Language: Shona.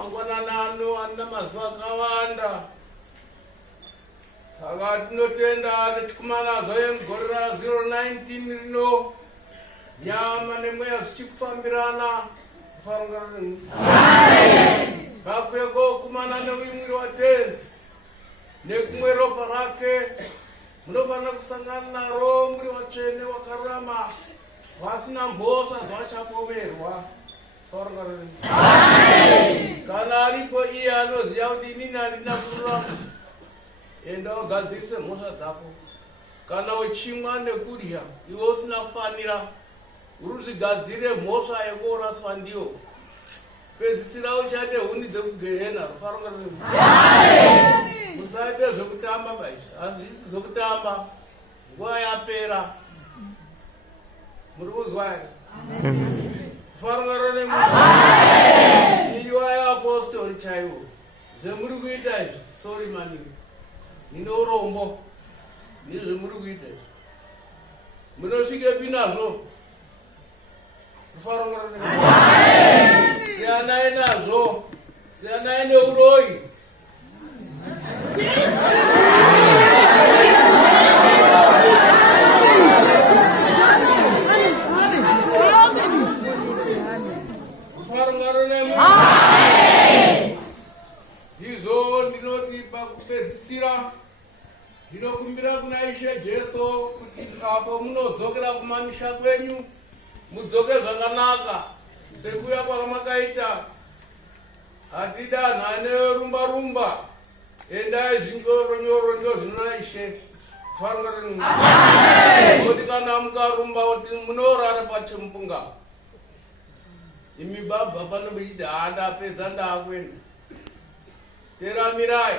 mangwanana ano ana mazuva akawanda. Saka tinotenda netikumana zoemugorera 019 rino nyama nemweya zvichikufambirana kufarungana nemwe. Kakweko kumana neuyu mwiri watenzi nekumwe ropa rake munofanira kusangana naro muri watsvene wakarurama vasina mbosa zvachapomerwa. Kana aripo iye anoziva kuti inini handina kururama, enda ugadzirise mhosva dzako. Kana uchimwa nekudya iwe usina kufanira, uri kuzvigadzire mhosva yekoraswa ndiyo, pedzisira uchate huni dzekugehena. Musaite zvekutamba baizvi, hazvisi zvekutamba, nguva yapera. Muri kuzwa here? Kufarungana nemwe. Iwa yeapostori chaiwo. Zvemuri kuita izvi, sorry maningi. Nine urombo. Nezvemuri kuita izvi. Munosvikepi nazvo? Kufarungana nemwe. Siyanai nazvo. Siyanai neuroyi. Izvo ndinoti pakupedzisira ndinokumbira kuna Ishe Jesu kuti apo munodzokera kumamisha kwenyu mudzoke zvakanaka sekuya kwakamakaita. Hatidanhane rumba rumba, endai zvinyoronyoro ndio zvinona Ishe. Kuti kana mukarumba kuti munorara pachimupunga, imi baba pano bechiti handapedza ndakwenda. Teramirai.